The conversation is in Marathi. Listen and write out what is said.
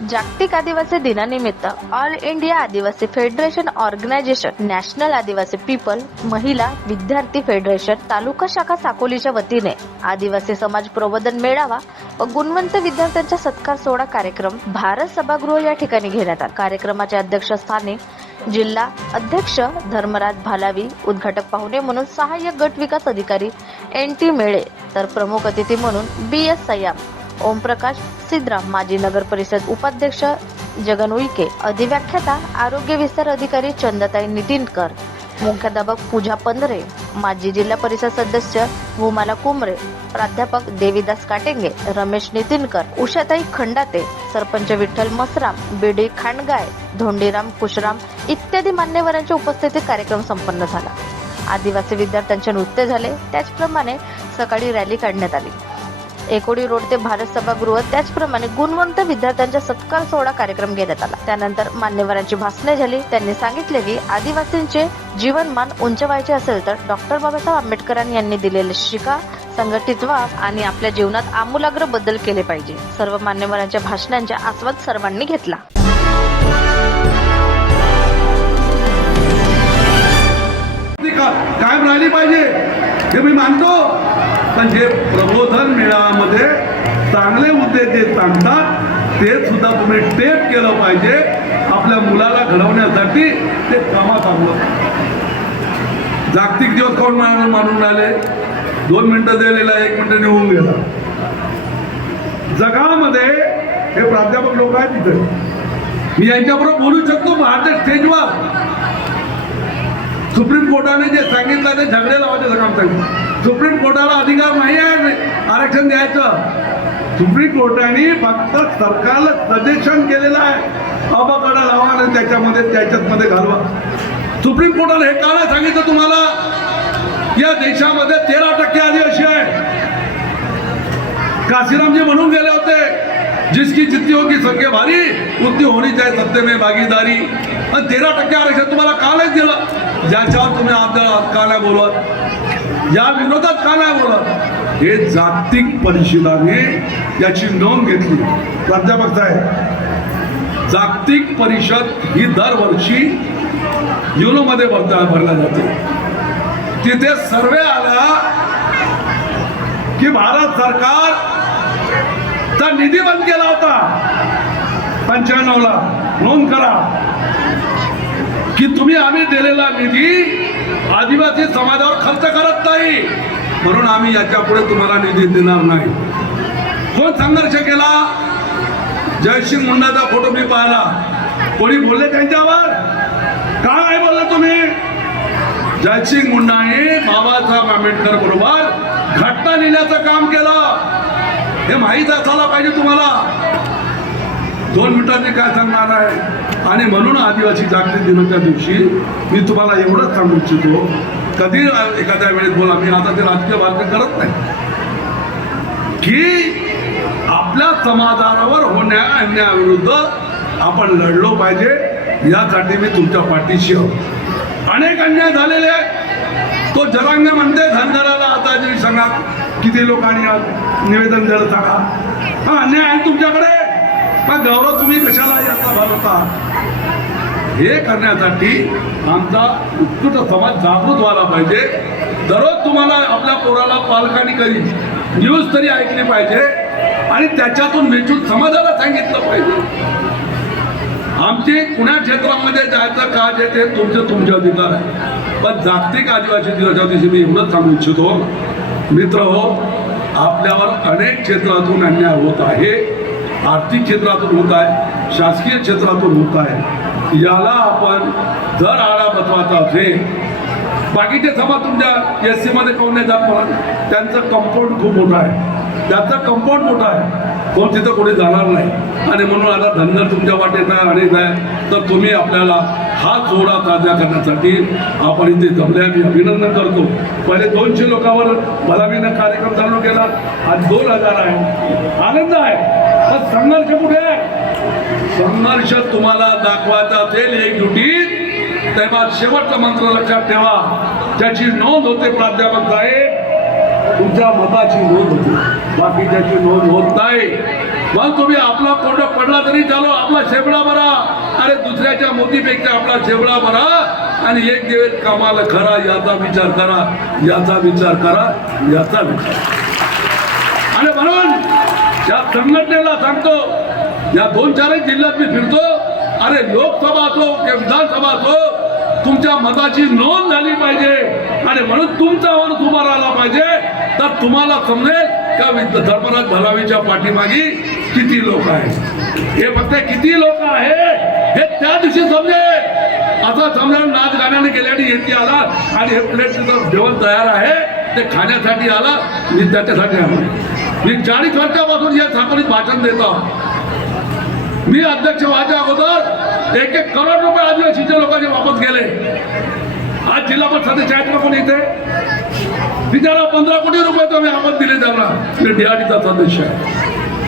जागतिक आदिवासी दिनानिमित्त ऑल इंडिया आदिवासी फेडरेशन ऑर्गनायझेशन, नॅशनल आदिवासी पीपल, महिला विद्यार्थी फेडरेशन, तालुका शाखा साकोलीच्या वतीने आदिवासी समाज प्रबोधन मेळावा व गुणवंत विद्यार्थ्यांचा सत्कार सोहळा कार्यक्रम भारत सभागृह या ठिकाणी घेण्यात आला। कार्यक्रमाच्या अध्यक्षस्थानी जिल्हा अध्यक्ष धर्मराज भालावी, उद्घाटक पाहुणे म्हणून सहाय्यक गट विकास अधिकारी NT मेळे, तर प्रमुख अतिथी म्हणून BS सय्याम, ओमप्रकाश सिद्राम, माजी नगर परिषद उपाध्यक्ष जगन उईके, अधिव्याख्याता आरोग्य विस्तार अधिकारी चंदाताई नितीनकर, मुख्याध्यापक पूजा पंधरे, माजी जिल्हा परिषद सदस्य भूमाला कुमरे, प्राध्यापक देवीदास काटेंगे, रमेश नितीनकर, उषाताई खंडाते, सरपंच विठ्ठल मसराम, बीडी खांडगाय, धोंडीराम कुशराम इत्यादी मान्यवरांच्या उपस्थितीत कार्यक्रम संपन्न झाला। आदिवासी विद्यार्थ्यांचे नृत्य झाले। त्याचप्रमाणे सकाळी रॅली काढण्यात आली। एकोडी रोड ते भारत सभागृह, त्याचप्रमाणे गुणवंत विद्यार्थ्यांचा सत्कार सोहळा कार्यक्रम घेण्यात आला। त्यानंतर मान्यवरांची भाषणे झाली। त्यांनी सांगितले की आदिवासींचे जीवनमान उंचवायचे असेल तर डॉक्टर बाबासाहेब आंबेडकरांनी यांनी दिलेले शिका, संघटित व्हा आणि आपल्या जीवनात आमूलाग्र बदल केले पाहिजे। सर्व मान्यवरांच्या भाषणांचा आस्वाद सर्वांनी घेतला। कायम राहिली पाहिजे हे मी मानतो, पण जे प्रबोधन मेळाव्यामध्ये चांगले मुद्दे जे सांगतात ते सुद्धा तुम्ही टेप केलं पाहिजे। आपल्या मुलाला घडवण्यासाठी ते कामात आणलं। जागतिक दिवस कोण मानून आले, 2 मिनिटं दिलेला 1 मिनिटं निघून गेला। जगामध्ये हे प्राध्यापक लोक आहेत तिथे, मी यांच्याबरोबर बोलू शकतो भारतीय स्टेजवर। सुप्रीम कोर्टाने जे सांगितलं ते झगडे लावायचं काम सांगितलं। सुप्रीम कोर्टाला अधिकार नाही आहे आरक्षण द्यायचं। सुप्रीम कोर्टाने फक्त सरकारला सजेशन केलेलं आहे, अबकडा लावा आणि त्याच्यामध्ये घालवा। सुप्रीम कोर्टाने हे का नाही सांगितलं तुम्हाला, या देशामध्ये 13% आदिवासी आहे। काशीरामजी म्हणून गेले होते, जिसकी जितनी होगी संख्या भारी उतनी होनी चाहिए सत्ते में भागीदारी। आणि 13% आरक्षण तुम्हाला का नाही दिलं, ज्याच्यावर तुम्ही का नाही बोलत, या विरोधात का नाही बोलत। हे जागतिक परिषदाने याची नोंद घेतली। प्राध्यापक साहेब, जागतिक परिषद ही दरवर्षी युनोमध्ये भरल्या जाते। तिथे सर्वे आला की भारत सरकार चा निधी बंद केला होता 95 ला। नोंद करा की तुम्ही आम्ही दिलेला निधी आदिवासी समाजावर खर्च करत नाही, म्हणून आम्ही याच्या पुढे तुम्हाला निधी देणार नाही। कोण संघर्ष केला? जयसिंग मुंडाचा फोटो मी पाहिला, कोणी बोलले त्यांच्यावर? काय नाही बोलला तुम्ही? जयसिंग मुंडाने बाबासाहेब आंबेडकर बरोबर घटना लिहिण्याचं काम केलं, हे माहीत असायला पाहिजे तुम्हाला। 2 मिनिटांनी काय सांगणार आहे? आणि म्हणून आदिवासी जागतिक दिनाच्या दिवशी मी तुम्हाला एवढंच सांगू इच्छितो, कधी एखाद्या वेळेस बोला, मी आता ते राजकीय बातमी करत नाही, की आपल्या समाजावर होण्या अन्यायाविरुद्ध आपण लढलो पाहिजे। यासाठी मी तुमच्या पाठीशी आहे। अनेक अन्याय झालेले आहेत। तो जरांग म्हणते धनगराला आता जे सांगा किती लोकांनी निवेदन दिलं सांगा, हा अन्याय आहे तुमच्याकडे, मग गौरव तुम्ही कशाला याचा भरवता? हे करण्यासाठी आमचा उत्कृष्ट समाज जागृत व्हायला पाहिजे। दररोज तुम्हाला आपल्या पोराला पालकांनी कधी न्यूज तरी ऐकली पाहिजे आणि त्याच्यातून वेचून समाजाला सांगितलं पाहिजे। आमचे पुण्या क्षेत्रामध्ये जायचं का जे ते तुमचे अधिकार आहे, पण जागतिक आदिवासी दिनाच्या दिवशी मी एवढंच सांगू इच्छितो, मित्र हो, आपल्यावर अनेक क्षेत्रातून अन्याय होत आहे। आर्थिक क्षेत्रातून होत आहे, शासकीय क्षेत्रातून होत आहे। याला आपण जर आळा बसवायचा असेल, बाकीचे समाज तुमच्या SC मध्ये कोण नाही जात, म्हणा त्यांचं कंपाऊंड खूप मोठं आहे, त्याचं कंपाऊंड मोठं आहे, कोण तिथं कोणी जाणार नाही। आणि म्हणून आता धनगर तुमच्या वाटेत आहे आणि नाही तर तुम्ही आपल्याला हा सोहळा साजरा करण्यासाठी आपण इथे जमले, मी अभिनंदन करतो। पहिले 200 लोकांवर भलावीनं कार्यक्रम चालू केला, आज 2000 आहे, आनंद आहे। पण संघर्ष कुठे आहे? संघर्ष तुम्हाला दाखवायचा असेल एकजुटीत, तेव्हा शेवटचा मंत्र लक्षात ठेवा, ज्याची नोंद होते प्राध्यापक साहेब, तुमच्या मताची नोंद होते, बाकी त्याची नोंद होत नाही। मग तुम्ही आपला कोंड पडला तरी चालो, आपला शेवडा बरा. अरे दुसऱ्याच्या मोतीपेक्षा आपला शेवडा बरा आणि एक दिवस कामाला खरा याचा विचार करा, याचा विचार करा, याचा विचार. आणि म्हणून या संघटनेला सांगतो, या 2-4 जिल्ह्यात मी फिरतो. अरे लोकसभा असो किंवा विधानसभा असो, तुमच्या मताची नोंद झाली पाहिजे आणि म्हणून तुमचा माणूस उभा राहिला पाहिजे. तर तुम्हाला समजेल का धर्मराज भलावीच्या पाठीमागे किती लोक आहेत. हे फक्त किती लोक आहेत हे त्या दिवशी समजेल. असं समजा नाच गाण्याने गेल्याने येते आला आणि हे प्लेट जेवण तयार आहे ते खाण्यासाठी आला. मी त्याच्यासाठी आलो. मी 40 वर्षापासून या साकोलीत भाषण देतो. मी अध्यक्ष व्हायच्या अगोदर 1-1 करोड रुपये आदिवासीच्या लोकांचे वापस गेले. आज जिल्हा परिषदेच्या आहेत कोण इथे बिचारा 15 कोटी रुपये तुम्ही वापस दिले त्यांना. मी DRDचा सदस्य आहे.